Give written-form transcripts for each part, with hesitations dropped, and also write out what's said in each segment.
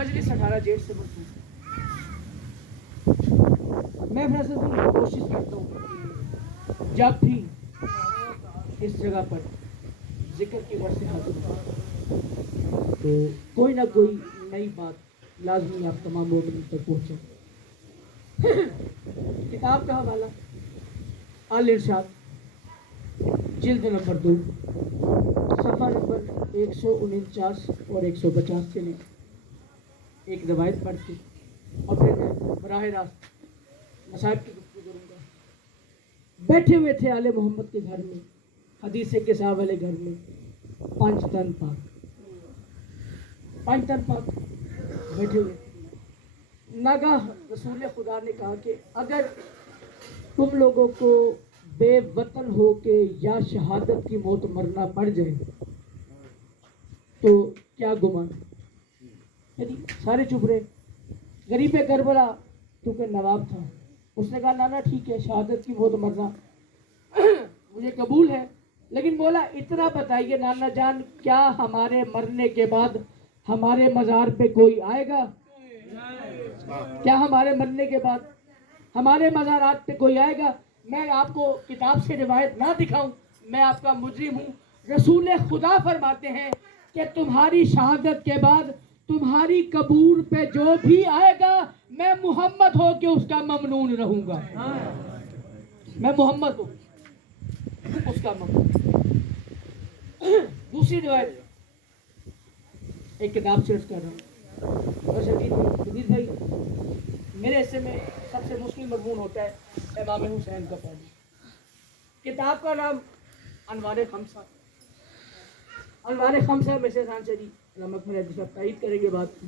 مجلس 18 جیٹ سے منسوخ ہے۔ میں فیصل کوشش کرتا ہوں جب بھی اس جگہ پر ذکر کی غرض سے حاضر ہوں تو کوئی نہ کوئی نئی بات لازمی آپ تمام مومنین تک پہنچے۔ کتاب کا حوالہ الارشاد جلد نمبر 2 صفحہ نمبر 149 اور 150 سے لیں۔ ایک روایت پڑھ کے اور پھر میں براہ راست مصائب کی گفتگو کروں گا۔ بیٹھے ہوئے تھے آل محمد کے گھر میں، حدیث کے صاحب والے گھر میں، 5 تن پاک بیٹھے ہوئے۔ ناگاہ رسول خدا نے کہا کہ اگر تم لوگوں کو بے وطن ہو کے یا شہادت کی موت مرنا پڑ جائے تو کیا گمان؟ یعنی سارے چپ رہے۔ غریب کربلا کیونکہ نواب تھا، اس نے کہا نانا ٹھیک ہے، شہادت کی موت مرنا مجھے قبول ہے، لیکن بولا اتنا بتائیے نانا جان، کیا ہمارے مرنے کے بعد ہمارے مزار پہ کوئی آئے گا؟ کیا ہمارے مرنے کے بعد ہمارے مزارات پہ کوئی آئے گا؟ میں آپ کو کتاب سے روایت نہ دکھاؤں، میں آپ کا مجرم ہوں۔ رسول خدا فرماتے ہیں کہ تمہاری شہادت کے بعد تمہاری قبور پہ جو بھی آئے گا میں محمد ہو کے اس کا ممنون رہوں گا۔ میں محمد ہوں اس کا ممنون۔ دوسری روایت ایک کتاب سے عرض کر رہا ہوں، بس شدید بھائی میرے حصے میں سب سے مشکل مضمون ہوتا ہے امام حسین کا پہلو۔ کتاب کا نام انوار خمسہ۔ انوار خمسہ میں سے خان شریف علامہ اکمل حیدر صاحب تائید کریں گے بات کی۔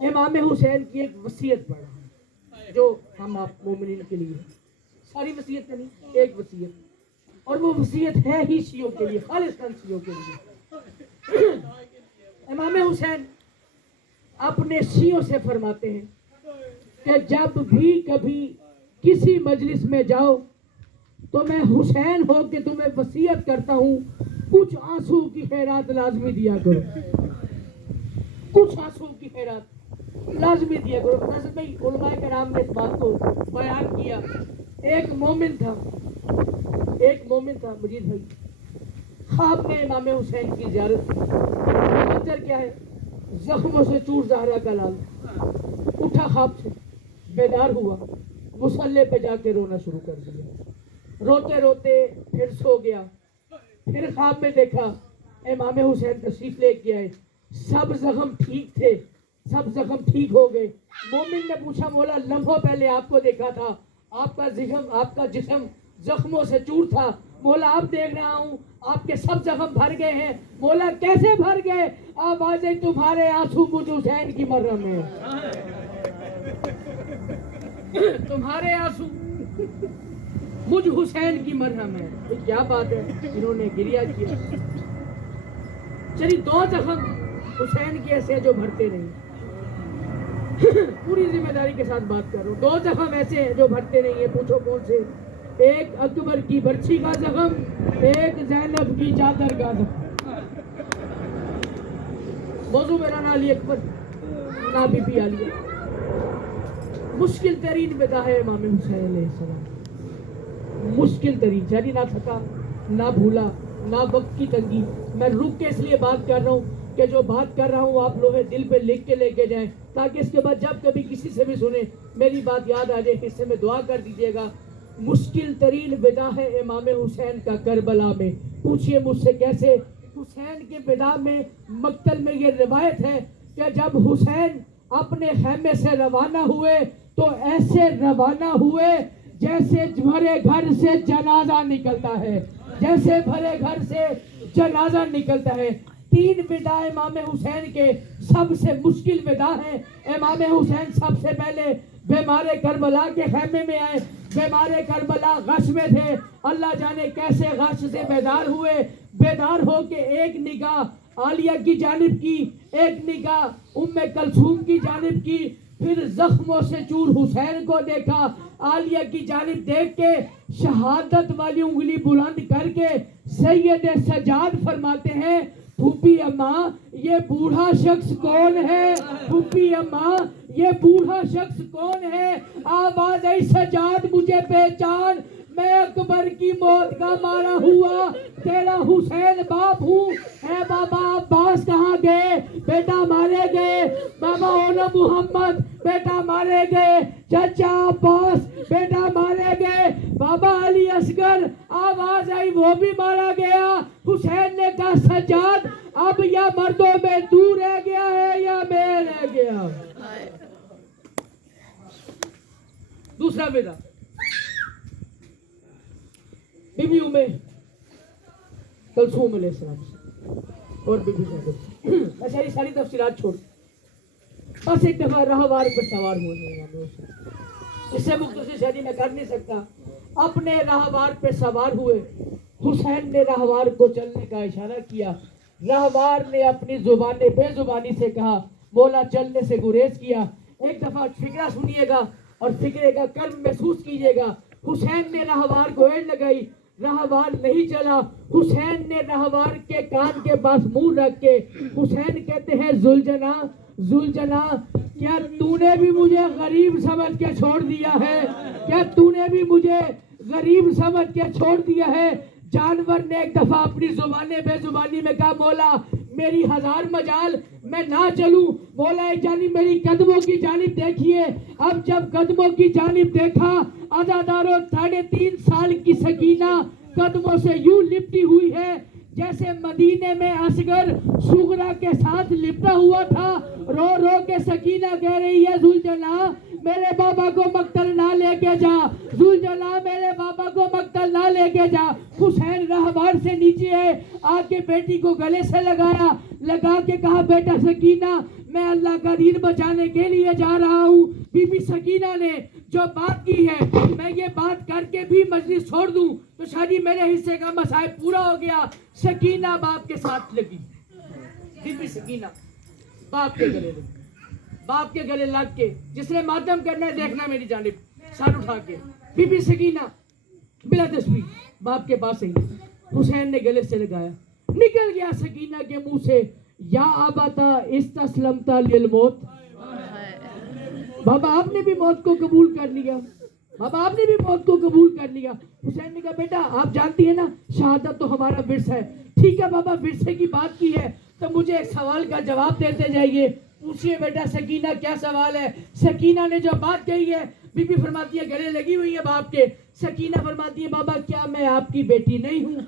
امام حسین کی ایک وصیت پڑھ رہا ہوں جو ہم آپ مومنین کے لیے، ساری وصیت نہیں، ایک وصیت، اور وہ وصیت ہے ہی شیعوں کے لیے، خالصتاً شیعوں کے لیے۔ امام حسین اپنے شیعوں سے فرماتے ہیں کہ جب بھی کبھی کسی مجلس میں جاؤ تو میں حسین ہو کے تمہیں وصیت کرتا ہوں کچھ آنسو کی خیرات لازمی دیا کرو، کچھ آنسو کی خیرات لازمی دیا کرو۔ ناصر بھائی علماء کرام نے اس بات کو بیان کیا۔ ایک مومن تھا مجید بھائی، خواب میں امام حسین کی زیارت، منظر کیا ہے؟ زخموں سے چور زہرا کا لال، اٹھا خواب سے، بیدار ہوا، مصلی پہ جا کے رونا شروع کر دیا، روتے روتے پھر سو گیا، پھر خواب میں دیکھا امام حسین تشریف لے کے آئے، سب زخم ٹھیک تھے، سب زخم ٹھیک ہو گئے۔ مومن نے پوچھا مولا لمحوں پہلے آپ کو دیکھا تھا، آپ کا جسم زخموں سے چور تھا، مولا آپ دیکھ رہا ہوں آپ کے سب زخم بھر گئے ہیں۔ مولا کیسے بھر گئے؟ آوازیں تمہارے آنسو مجھ حسین کی مرہم ہے، تمہارے آنسو مجھ حسین کی مرہم ہے۔ کیا بات ہے، انہوں نے گریہ کیا۔ چلیے 2 زخم حسین کی ایسے جو بھرتے نہیں، پوری ذمہ داری کے ساتھ بات کر رہا ہوں، 2 زخم ایسے ہیں جو بھرتے نہیں ہیں، پوچھو کون سے؟ ایک اکبر کی برچھی کا زخم، ایک زینب کی چادر کا زخم۔ موضوع میرا نہ علی اکبر نہ بی بی عالیہ۔ مشکل ترین ودا ہے امام حسین علیہ السلام، مشکل ترین، یعنی نہ تھکا نہ بھولا نہ وقت کی تنگی۔ میں رک کے اس لیے بات کر رہا ہوں کہ جو بات کر رہا ہوں آپ لوگ دل پہ لکھ کے لے کے جائیں، تاکہ اس کے بعد جب کبھی کسی سے بھی سنیں میری بات یاد آ جائے، حصے میں دعا کر دیجیے گا۔ مشکل ترین ودا ہے امام حسین کا کربلا میں۔ پوچھئے مجھ سے کیسے؟ حسین کے ودا میں مقتل میں یہ روایت ہے کہ جب حسین اپنے خیمے سے روانہ ہوئے تو ایسے روانہ ہوئے جیسے بھرے گھر سے جنازہ نکلتا ہے، جیسے بھرے گھر سے جنازہ نکلتا ہے۔ 3 ودا امام حسین کے سب سے مشکل ودا ہیں۔ امام حسین سب سے پہلے بیمار کربلا کے خیمے میں آئے، بیمار کربلا غش میں تھے، اللہ جانے کیسے غش سے بیدار ہوئے، بیدار ہو کے ایک نگاہ عالیہ کی جانب کی، ایک نگاہ ام کلثوم کی جانب کی، پھر زخموں سے چور حسین کو دیکھا، عالیہ کی جانب دیکھ کے شہادت والی انگلی بلند کر کے سید سجاد فرماتے ہیں پھوپھی اماں یہ بوڑھا شخص کون ہے؟ پھوپھی اماں یہ بوڑھا شخص کون ہے؟ آواز آئی سجاد مجھے پہچان، میں اکبر کی موت کا مارا ہوا تیرا حسین باپ ہوں۔ اے بابا عباس کہاں گئے؟ بیٹا مارے گئے۔ بابا اولا محمد بیٹا مارے گئے۔ چچا عباس بیٹا مارے گئے۔ بابا علی اصغر آواز آئی وہ بھی مارا گیا۔ حسین نے کہا سجاد اب یا مردوں میں تو رہ گیا ہے یا میں رہ گیا۔ دوسرا بیٹا بی بی ام کلثوم علیہ السلام اور بی بی زینب۔ میں ساری تفصیلات چھوڑ بس ایک دفعہ راہوار پر سوار ہونے، اس سے مختصر شادی میں کر نہیں سکتا۔ اپنے راہوار پہ سوار ہوئے، حسین نے راہوار کو چلنے کا اشارہ کیا، راہوار نے اپنی بے زبانی سے کہا مولا چلنے سے گریز کیا۔ ایک دفعہ فکرہ سنیے گا اور فکرے کا کرم محسوس کیجئے گا۔ حسین نے راہوار کو ایڑ لگائی، راہوار نہیں چلا۔ حسین نے راہوار کے کان کے پاس منہ رکھ کے حسین کہتے ہیں زلجنا کیا تو نے بھی مجھے غریب سمجھ کے چھوڑ دیا ہے؟ کیا تو نے بھی مجھے غریب سمجھ کے چھوڑ دیا ہے؟ جانور نے ایک دفعہ اپنی بے زبانی میں کہا مولا میری ہزار مجال میں نہ چلوں، مولا جانی میری قدموں کی جانب دیکھیے۔ اب جب قدموں کی جانب دیکھا، عزاداروں 3.5 سال کی سکینہ قدموں سے یوں لپٹی ہوئی ہے جیسے مدینے میں اصغر صغرا کے ساتھ لپٹا ہوا تھا۔ رو رو کے سکینہ کہہ رہی ہے زلجنا میرے بابا کو مقتل نہ لے کے جا، زلجنا میرے بابا کو مقتل نہ لے کے جا۔ حسین راہوار سے نیچے ہے، آ کے بیٹی کو گلے سے لگا کے کہا بیٹا سکینہ میں اللہ کا دین بچانے کے لیے جا رہا ہوں۔ بی بی سکینہ نے جو بات کی ہے میں یہ بات کر کے بھی مجلس چھوڑ دوں تو شادی میرے حصے کا مسائل پورا ہو گیا۔ سکینہ باپ کے ساتھ لگی، بی بی سکینہ باپ کے گلے لگی، باپ کے گلے لگ کے جس نے ماتم کرنا ہے دیکھنا میری جانب، سر اٹھا کے بی بی سکینہ بلا تصویر باپ کے پاس ہی حسین نے گلے سے لگایا۔ نکل گیا سکینہ کے منہ سے یا ابتا استسلمتا للموت، بابا آپ نے بھی موت کو قبول کر لیا، بابا آپ نے بھی موت کو قبول کر لیا۔ حسین نے کہا بیٹا آپ جانتی ہیں نا شہادت تو ہمارا ورثہ ہے۔ ٹھیک ہے بابا ورثے کی بات کی ہے تو مجھے ایک سوال کا جواب دیتے جائیے۔ پوچھئے بیٹا سکینہ کیا سوال ہے؟ سکینہ نے جو بات کہی ہے بی بی فرماتی ہے گلے لگی ہوئی ہے باپ کے۔ سکینہ فرماتی ہے بابا کیا میں آپ کی بیٹی نہیں ہوں؟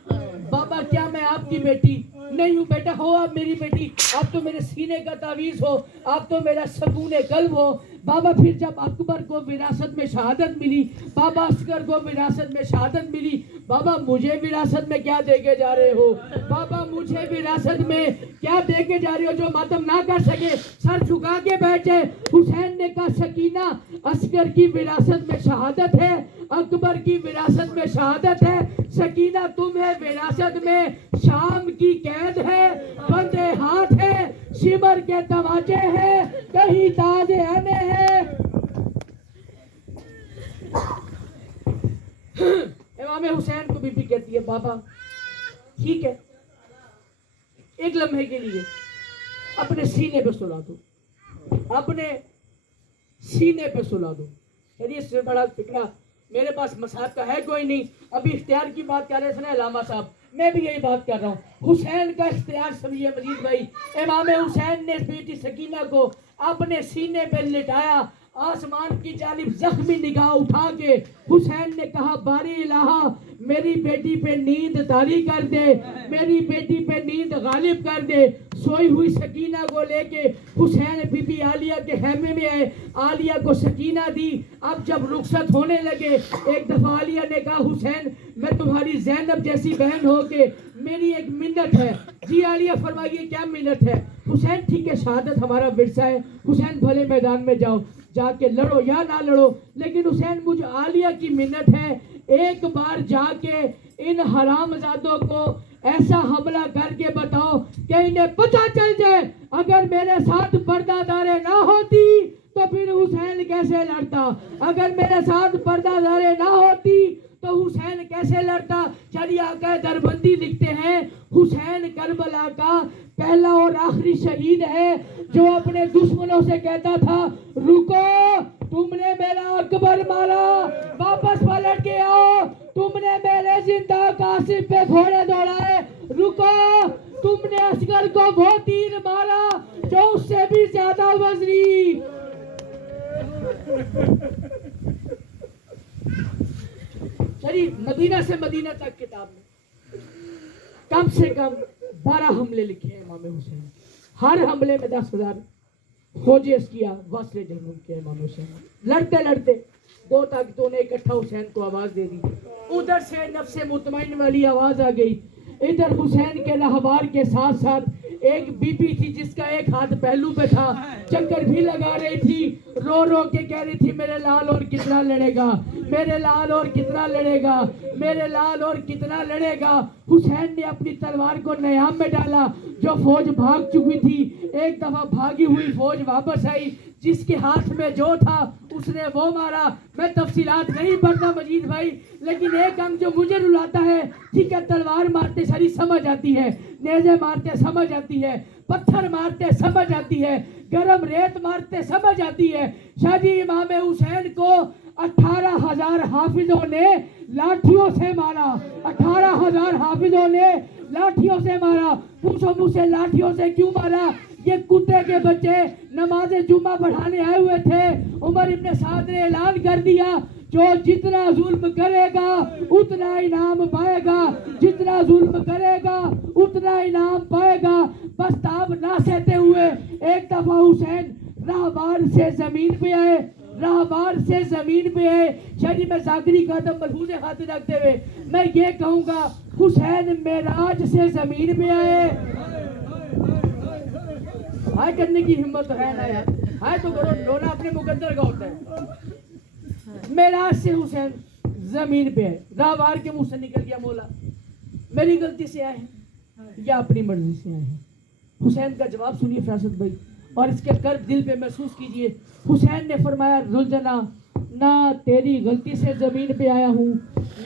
بابا کیا میں آپ کی بیٹی نہیں ہوں؟ بیٹا ہو آپ میری بیٹی، آپ تو میرے سینے کا تعویذ ہو، آپ تو میرا سکون قلب ہو۔ بابا پھر جب اکبر کو وراثت میں شہادت ملی، بابا اصغر کو وراثت میں شہادت ملی، بابا مجھے وراثت میں کیا دے کے جا رہے ہو؟ بابا مجھے وراثت میں کیا دے کے جا رہے ہو جو ماتم نہ کر سکے؟ سر جھکا کے بیٹھے۔ حسین نے کہا سکینہ اصغر کی وراثت میں شہادت ہے، اکبر کی وراثت میں شہادت ہے، سکینہ تمہیں وراثت میں شام کی قید ہے، بندے ہاتھ ہے، شمر کے تماچے ہیں، کہیں تاج انے ہے۔ امام حسین کو بی بی کہتی ہے بابا ٹھیک ہے ایک لمحے کے لیے اپنے سینے پہ سلا دو، اپنے سینے پہ سلا دو۔ اس سے بڑا فکرہ میرے پاس مساحت کا ہے کوئی نہیں۔ ابھی اختیار کی بات کر رہے تھے نا علامہ صاحب، میں بھی یہی بات کر رہا ہوں۔ حسین کا اختیار سمجھیے مجید بھائی، امام حسین نے بیٹی سکینہ کو اپنے سینے پہ لٹایا، آسمان کی جانب زخمی نگاہ اٹھا کے حسین نے کہا باری الہ میری بیٹی پہ نیند طاری کر دے، میری بیٹی پہ نیند غالب کر دے۔ سوئی ہوئی سکینہ کو لے کے حسین بی بی عالیہ کے خیمے میں آئے، عالیہ کو سکینہ دی۔ اب جب رخصت ہونے لگے ایک دفعہ عالیہ نے کہا حسین میں تمہاری زینب جیسی بہن ہو کے میری ایک منت ہے۔ جی عالیہ فرمائیے کیا منت ہے؟ حسین ٹھیک ہے شہادت ہمارا ورثہ ہے، حسین بھلے میدان میں جاؤ، جا کے لڑو یا نہ لڑو، لیکن حسین مجھے عالیہ کی منت ہے ایک بار جا کے ان حرام زادوں کو ایسا حملہ کر کے بتاؤ کہ انہیں پتہ چل جائے اگر میرے ساتھ پردہ داریں نہ ہوتی تو پھر حسین کیسے لڑتا، اگر میرے ساتھ پردہ داریں نہ ہوتی تو حسین کیسے لڑتا؟ چلیے آقا دربندی لکھتے ہیں حسین کربلا کا پہلا اور آخری شہید ہے جو اپنے دشمنوں سے کہتا تھا رکو، تم نے میرا اکبر مارا، واپس پلٹ کے آؤ، تم نے میرے زندہ قاسم پہ گھوڑے دوڑائے، رکو، تم نے اصغر کو وہ تیر مارا جو اس سے بھی زیادہ وزنی۔ چلیے مدینہ سے مدینہ تک کتاب میں کم سے کم 12 حملے لکھے ہیں امام حسین، ہر حملے میں 10,000 فوجی کیا، واصل جنگوں کے امام حسین لڑتے لڑتے 2 طاقتوں نے اکٹھا حسین کو آواز دے دی، ادھر سے نفس مطمئن والی آواز آ گئی، ادھر حسین کے رہبار کے ساتھ ساتھ ایک بی بی تھی جس کا ایک ہاتھ پہلو پہ تھا، چکر بھی لگا رہی تھی، رو رو کے کہہ رہی تھی میرے لال اور کتنا لڑے گا، میرے لال اور کتنا لڑے گا، میرے لال اور کتنا لڑے گا۔ حسین نے اپنی تلوار کو نیام میں ڈالا، جو فوج بھاگ چکی تھی ایک دفعہ بھاگی ہوئی فوج واپس آئی، جس کے ہاتھ میں جو تھا اس نے وہ مارا۔ میں تفصیلات نہیں پڑھتا مجید بھائی، لیکن ایک انگ جو مجھے رلاتا ہے، ٹھیک ہے تلوار مارتے ساری سمجھ آتی ہے، نیزے مارتے سمجھ آتی ہے، پتھر مارتے سمجھ آتی ہے، گرم ریت مارتے سمجھ آتی ہے۔ شاہی امام حسین کو 18,000 حافظوں نے لاٹھیوں سے مارا، 18,000 حافظوں نے لاٹھیوں سے مارا۔ پوچھو مجھ سے لاٹھیوں سے کیوں مارا؟ یہ کتے کے بچے نماز جمعہ پڑھانے آئے ہوئے تھے، عمر ابن سعد نے اعلان کر دیا جو جتنا ظلم کرے گا اتنا انعام پائے گا، جتنا ظلم کرے گا اتنا انعام پائے گا۔ بس تاب نہ سہتے ہوئے ایک دفعہ حسین راہبار سے زمین پہ آئے، راہبار سے زمین پہ آئے۔ شاہی میں ذاکری کا دم ملحوظ خاطر رکھتے ہوئے میں یہ کہوں گا حسین معراج سے زمین پہ آئے۔ ہائے کرنے کی ہمت ہے نا یار، ہائے تو کرو، رونا اپنے مقدر کا ہوتا ہے۔ معراج سے حسین زمین پہ ہے، راہبار کے منہ سے نکل گیا مولا میری غلطی سے آئے ہیں یا اپنی مرضی سے آئے ہیں؟ حسین کا جواب سنیے فراست بھائی، اور اس کے قلب دل پہ محسوس کیجئے۔ حسین نے فرمایا ذوالجناح، نہ تیری غلطی سے زمین پہ آیا ہوں،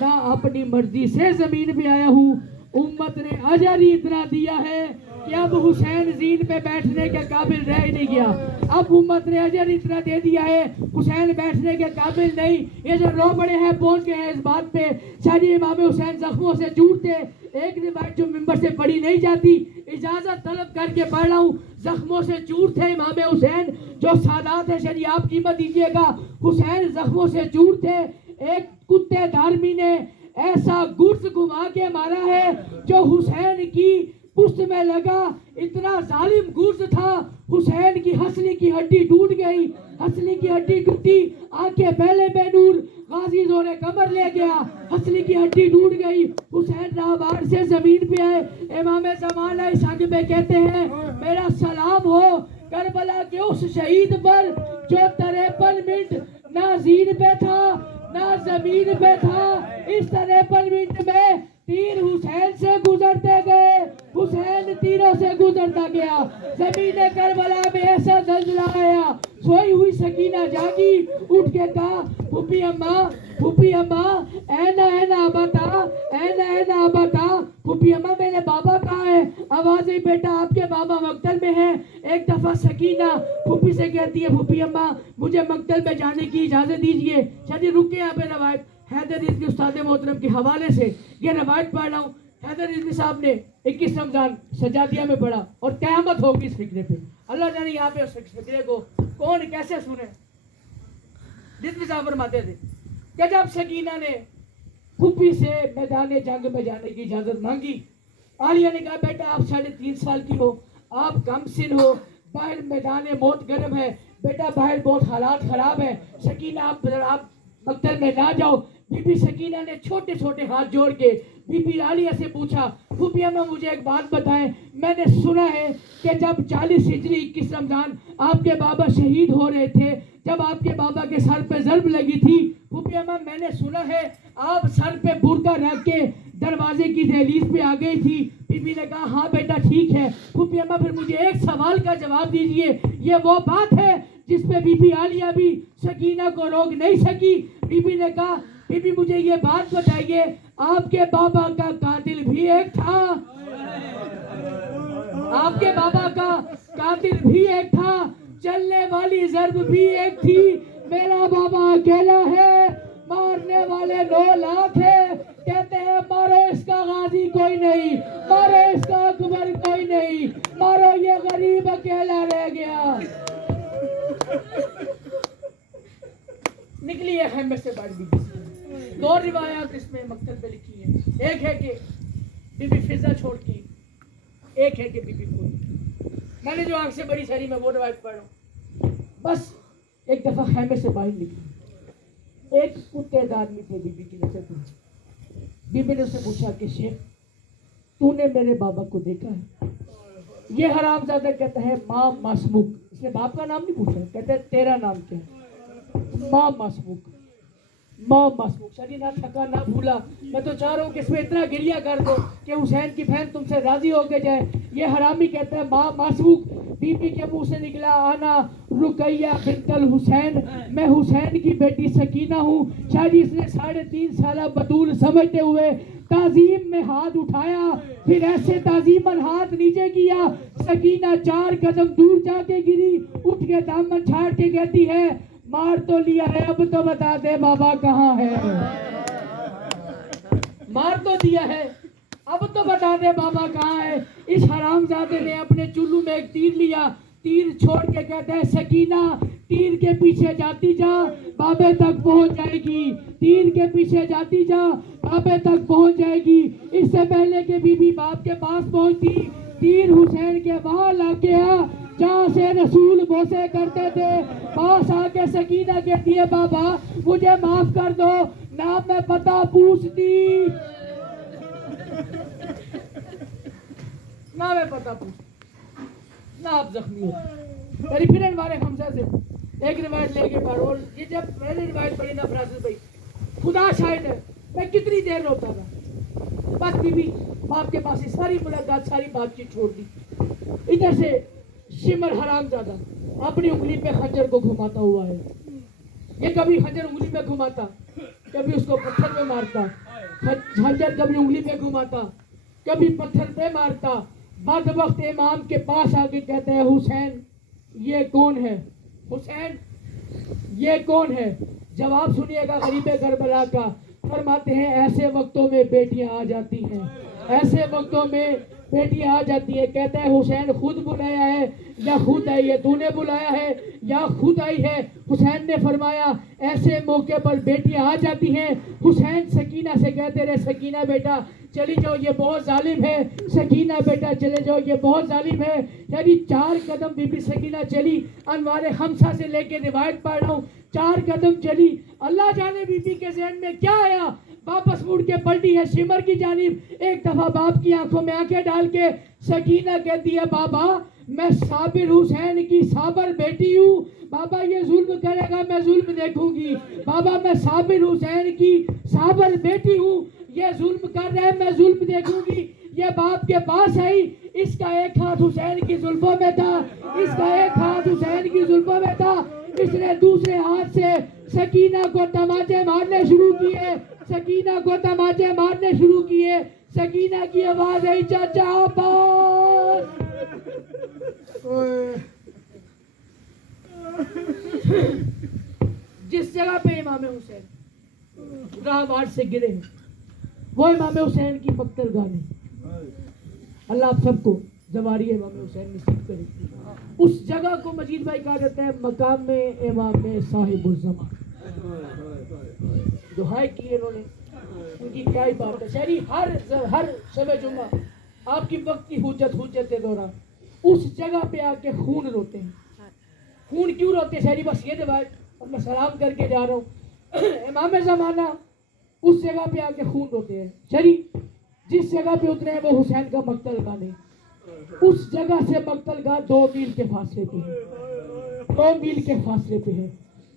نہ اپنی مرضی سے زمین پہ آیا ہوں، امت نے اجر ہی اتنا دیا ہے کہ اب حسین زین پہ بیٹھنے کے قابل رہ نہیں گیا، اب امت نے اجر اتنا دے دیا ہے حسین بیٹھنے کے قابل نہیں۔ یہ جو رو پڑے ہیں پہنچ گئے ہیں اس بات پہ، شاہی امام حسین زخموں سے جوڑتے، ایک روایت جو ممبر سے پڑھی نہیں جاتی، اجازت طلب کر کے پڑھ رہا ہوں، زخموں سے چور تھے امام حسین، جو سادات ہے شریع آپ قیمت دیجئے گا، حسین زخموں سے چور تھے، ایک کتے دارمی نے ایسا گرز گھما کے مارا ہے جو حسین کی پشت میں لگا، اتنا ظالم گرز تھا، حسین کی ہنسلی کی ہڈی ٹوٹ گئی، ہنسلی کی ہڈی ٹوٹی، آنکھیں پہلے بے نور، غازی زور کمر لے گیا، ہنسلی کی ہڈی ٹوٹ گئی۔ حسین راہبار سے زمین پہ آئے، امام زمانہ اس حق میں کہتے ہیں میرا سلام ہو کربلا کے اس شہید پر جو 53 منٹ نہ زین پہ تھا نہ زمین پہ تھا، اس 53 منٹ میں تیر حسین سے گزرتے گئے، حسین تیروں سے گزرتا گیا، زمین کربلا میں ایسا زلزلہ آیا، سوئی ہوئی سکینہ جاگی، اٹھ کے کہا پھوپھی اماں، پھوپھی اماں، اینا بتا، اینا بتا، پھوپھی اماں میرے بابا کہاں ہے؟ آوازیں بیٹا آپ کے بابا مقتل میں ہیں۔ ایک دفعہ سکینہ پھوپھی سے کہتی ہے پھوپھی اماں مجھے مقتل میں جانے کی اجازت دیجئے۔ شاید رکے یہاں پہ روایت حیدر رضوی استاد محترم کے حوالے سے یہ روایت پڑھ رہا ہوں، حیدر رضوی صاحب نے 21 رمضان سجادیہ میں پڑھا، اور قیامت ہوگی اس فکرے پہ، اللہ جانے یہاں پہ اس فکرے کو کون کیسے سنے۔ رضوی صاحب فرماتے تھے کہ جب سکینہ نے پھوپھی سے میدان جنگ میں جانے کی اجازت مانگی، عالیہ نے کہا بیٹا آپ 3.5 سال کی ہو، آپ کم سن ہو، باہر میدان موت گرم ہے، بیٹا باہر بہت حالات خراب ہے، سکینہ آپ مقتل میں نہ جاؤ۔ بی بی سکینہ نے چھوٹے چھوٹے ہاتھ جوڑ کے بی بی عالیہ سے پوچھا پھوپھی اماں مجھے ایک بات بتائیں، میں نے سنا ہے کہ جب 40 ہجری 21 رمضان آپ کے بابا شہید ہو رہے تھے، جب آپ کے بابا کے سر پہ ضرب لگی تھی، پھوپھی اماں میں نے سنا ہے آپ سر پہ برقع رکھ کے دروازے کی دہلیز پہ آ گئی تھی۔ بی بی نے کہا ہاں بیٹا ٹھیک ہے۔ پھوپھی اماں پھر مجھے ایک سوال کا جواب دیجئے، یہ وہ بات ہے جس پہ بی بی عالیہ بھی سکینہ کو روک نہیں سکی؟ بی بی نے کہا بی بی مجھے یہ بات بتائیے، آپ کے بابا کا قاتل بھی ایک تھا، آپ کے بابا کا قاتل بھی ایک تھا، چلنے والی ضرب بھی ایک تھی، میرا بابا اکیلا ہے، مارنے والے 9 لاکھ ہیں، کہتے ہیں مارو اس کا غازی کوئی نہیں، مارو اس کا اکبر کوئی نہیں، مارو یہ غریب اکیلا رہ گیا۔ نکلی ہے خیمے سے باہر بی بی سی۔ 2 روایات اس میں مقتل پہ لکھی ہیں، ایک ہے کہ بی بی فضا چھوڑ کی، ایک ہے کہ بی بی کو۔ میں نے جو آنکھ سے بڑی ساری میں وہ روایت پڑھ رہا ہوں۔ بس ایک دفعہ خیمے سے باہر نکلی، ایک کتے دار میں تھے بی بی کی نظر پہ۔ بی بی نے اسے پوچھا کہ شیخ تو نے میرے بابا کو دیکھا ہے؟ یہ حرامزادہ کہتا ہے ماں مسموک، اس نے باپ کا نام نہیں پوچھا، کہتا ہے تیرا نام کیا ہے؟ ماں مسموک، ماں مسموک۔ شری نہ تھکا نہ بھولا، میں تو چاہ رہا ہوں کہ اس میں اتنا گریہ کر دو کہ حسین کی بہن تم سے راضی ہو کے جائے۔ یہ حرامی کہتا ہے ماں مسموک۔ بی بی کے منہ سے نکلا آنا رقیہ بنت الحسین، میں حسین کی بیٹی سکینہ ہوں۔ شاید اس نے 3.5 سالہ بطول سمجھتے ہوئے تعظیم میں ہاتھ اٹھایا، پھر ایسے تعظیماً ہاتھ نیچے کیا، سکینہ 4 قدم دور جا کے گری، اٹھ کے دامن چھاڑ کے کہتی ہے مار تو لیا ہے، اب تو بتا دے بابا کہاں ہے۔ مار تو دیا ہے، اب تو بتا دے بابا کہاں ہے۔ اس حرامزادے نے اپنے چلو میں ایک تیر لیا، تیر چھوڑ کے کہتا ہے سکینہ تیر کے پیچھے جاتی جا، بابے تک پہنچ جائے گی، تیر کے پیچھے جاتی جا، بابے تک پہنچ جائے گی۔ اس سے پہلے کہ بی بی باپ کے پاس پہنچتی، تیر حسین کے وہاں لا کے جہاں سے رسول بوسے کرتے تھے، پاس آ کے سکینہ کہتی ہے بابا مجھے معاف کر دو، نہ میں پتہ پوچھتی، نہ میں پتہ پوچھتی، نہ آپ زخمی ہو۔ میری پھرن والے حمزہ سے ایک روایت لے کے پڑھو، یہ جب میں نے روایت پڑھی نا فراز بھائی، خدا شاہد ہے میں کتنی دیر روتا تھا۔ بس بی بی باپ کے پاس ساری ملاقات ساری بات چیت چھوڑ دی۔ ادھر سے شمر حرامزادہ اپنی انگلی پہ خنجر کو گھماتا ہوا ہے، یہ کبھی خنجر انگلی پہ گھماتا، کبھی اس کو پتھر پہ مارتا، خنجر کبھی انگلی پہ گھماتا، کبھی پتھر پہ مارتا۔ بعد وقت امام کے پاس آ کے کہتے ہیں حسین یہ کون ہے؟ حسین یہ کون ہے؟ جواب سنیے گا غریب کربلا کا، فرماتے ہیں ایسے وقتوں میں بیٹیاں آ جاتی ہیں، ایسے وقتوں میں بیٹی آ جاتی ہے۔ کہتا ہے حسین خود بلایا ہے یا خود آئی ہے؟ تو نے بلایا ہے یا خود آئی ہے؟ حسین نے فرمایا ایسے موقع پر بیٹیاں آ جاتی ہیں۔ حسین سکینہ سے کہتے رہے سکینہ بیٹا چلی جاؤ یہ بہت ظالم ہے، سکینہ بیٹا چلے جاؤ یہ بہت ظالم ہے۔ یعنی 4 قدم بی بی سکینہ چلی، انوار خمسہ سے لے کے روایت پڑھ رہا ہوں، 4 قدم چلی، اللہ جانے بی بی کے ذہن میں کیا آیا، واپس مڑ کے پلٹی ہے شمر کی جانب، ایک دفعہ باپ کی آنکھوں میں آنکھیں ڈال کے سکینہ کہتی ہے بابا میں صابر حسین کی صابر بیٹی ہوں، بابا یہ ظلم کرے گا میں ظلم دیکھوں گی، بابا میں صابر حسین کی صابر بیٹی ہوں، یہ ظلم کر رہے ہیں میں ظلم دیکھوں گی۔ یہ باپ کے پاس آئی، اس کا ایک ہاتھ حسین کی زلفوں میں تھا، اس کا ایک ہاتھ حسین کی زلفوں میں تھا، اس نے دوسرے ہاتھ سے سکینہ کو تماچے مارنے شروع کیے، سکینہ کو تماچے مارنے شروع کیے۔ سکینہ کی آواز آئی چاچا عباس، جس جگہ پہ امام حسین راہوار سے گرے ہیں وہ امام حسین کی مقتل گاہ ہے۔ اللہ آپ سب کو زواری امام حسین نصیب کرے۔ اس جگہ کو مجید بھائی کہا جاتا ہے مقام امام صاحب الزمان۔ دعائیں کی انہوں نے، ان کی کیا ہی بات ہے۔ شہری ہر شب جمعہ آپ کی وقت کی حجت دوران اس جگہ پہ آ کے خون روتے ہیں۔ خون کیوں روتے ہیں شہری؟ بس یہ روایت، اور میں سلام کر کے جا رہا ہوں، امام زمانہ اس جگہ پہ آ کے خون روتے ہیں۔ شہری جس جگہ پہ اترے ہیں وہ حسین کا مقتل گاہ نہیں، اس جگہ سے مقتل گاہ 2 میل کے فاصلے پہ ہے، 2 میل کے فاصلے پہ ہے۔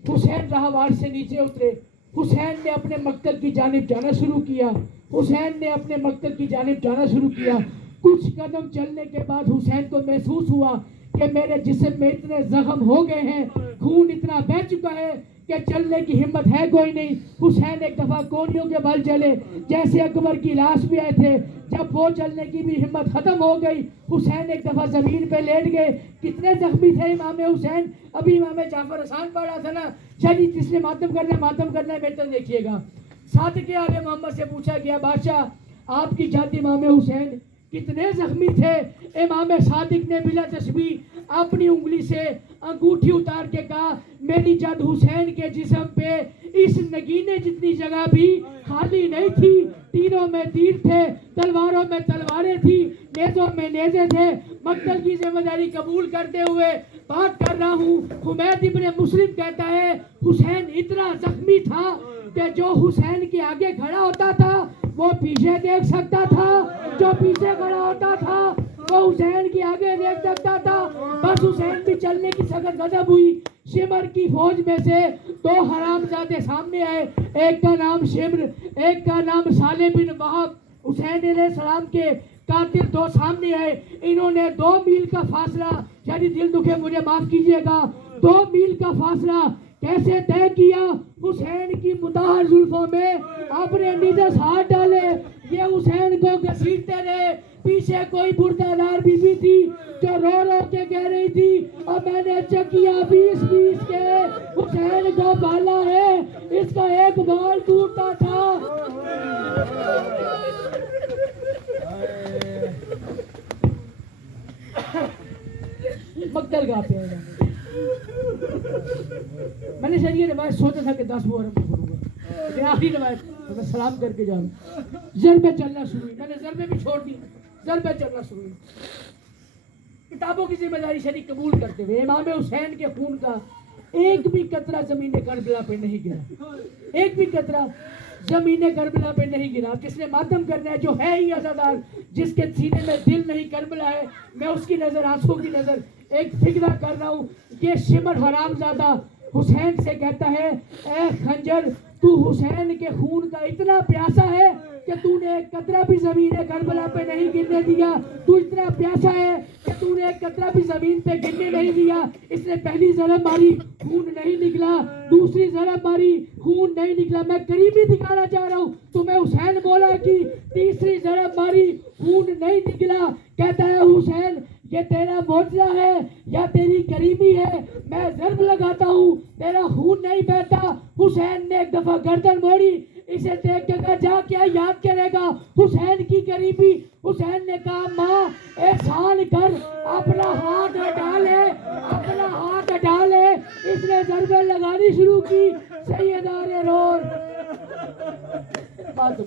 حسین راہوار سے نیچے اترے، حسین نے اپنے مقتل کی جانب جانا شروع کیا، حسین نے اپنے مقتل کی جانب جانا شروع کیا۔ کچھ قدم چلنے کے بعد حسین کو محسوس ہوا کہ میرے جسم میں اتنے زخم ہو گئے ہیں، خون اتنا بہہ چکا ہے کہ چلنے کی ہمت ہے کوئی نہیں. حسین ایک دفعہ کونیوں کے بل چلے جیسے اکبر کی لاش بھی آئے تھے. جب وہ چلنے کی بھی ہمت ختم ہو گئی حسین ایک دفعہ زمین پہ لیٹ گئے. کتنے زخمی تھے امام حسین. ابھی امام جعفر آسان پڑھا تھا نا. چلیے جس نے ماتم کرنا ہے بہتر دیکھیے گا. صادق آل محمد سے پوچھا گیا بادشاہ آپ کی جد امام حسین کتنے زخمی تھے. امام صادق نے بلا تشبیہ اپنی انگلی سے انگوٹھی اتار کے کہا میری جد حسین کے جسم پہ اس نگینے جتنی جگہ بھی خالی نہیں تھی. تیروں میں تیر تھے, تلواروں میں تلواریں تھی, نیزوں میں نیزے تھے. مقتل کی ذمہ داری قبول کرتے ہوئے بات کر رہا ہوں. حمید ابن مسلم کہتا ہے حسین اتنا زخمی تھا کہ جو حسین کے آگے کھڑا ہوتا تھا وہ پیچھے دیکھ سکتا تھا, جو پیچھے کھڑا ہوتا تھا وہ حسین کے آگے دیکھ سکتا تھا. بس حسین بھی چلنے کی سخت غضب ہوئی. شمر کی فوج میں سے دو حرامزادے سامنے آئے, ایک کا نام شمر ایک کا نام صالح بن وہب. حسین علیہ السلام کے قاتل دو سامنے آئے. انہوں نے 2 میل کا فاصلہ, یعنی دل دکھے مجھے معاف کیجئے گا, 2 میل کا فاصلہ کیسے طے کیا. حسین کی مطہر زلفوں میں اپنے نجس ہاتھ ڈالے, یہ حسین کو گھسیٹتے رہے. پیچھے کوئی بردہ دار بی بی تھی جو رو رو کے کہہ رہی تھی اور میں نے چکیا 20 کے حسین کا بالا ہے, اس کا ایک بال ٹوٹتا تھا. مقتل گاہ پہ میں نے شاید یہ روایت سوچا تھا کہ 10 محرم کو کروں گا, لیکن آخری روایت میں سلام کر کے جاؤں. ضربیں چلنا شروع ہوئی, میں نے ضربیں بھی چھوڑ دی, ضربیں چلنا شروع ہوئی. کتابوں کی ذمہ داری شریک قبول کرتے ہوئے امام حسین کے خون کا ایک بھی قطرہ زمین کربلا پہ نہیں گرا, ایک بھی قطرہ زمین کربلا پہ نہیں گرا. کس نے ماتم کرنا ہے جو ہے ہی عزادار, جس کے سینے میں دل نہیں کربلا ہے, میں اس کی نظر آنسوں کی نظر ایک فکرہ کر رہا ہوں. یہ شمر حرامزادہ حسین سے کہتا ہے اے خنجر تو حسین کے خون کا اتنا پیاسا ہے کہ تو نے ایک قطرہ بھی زمین کربلا پہ نہیں گرنے دیا. تو اتنا پیاسا ہے کہ تو نے ایک قطرہ بھی زمین پہ گرنے نہیں دیا. اس نے پہلی ضرب ماری خون نہیں نکلا, دوسری ضرب ماری خون نہیں نکلا. میں قریبی دکھانا چاہ رہا ہوں تمہیں حسین مولا کی. تیسری ضرب ماری خون نہیں نکلا. کہتا ہے حسین یہ تیرا معجزہ ہے یا تیری قریبی ہے, میں ضرب لگاتا ہوں تیرا خون نہیں بہتا. حسین نے ایک دفعہ گردن موڑی, اسے دیکھ کے کہا جا کیا یاد کرے گا حسین کی قریبی. حسین نے کہا ماں احسان کر اپنا ہاتھ ہٹا لے, اپنا ہاتھ ہٹا لے. اس نے ضربیں لگانی شروع کی. سیدار رور بات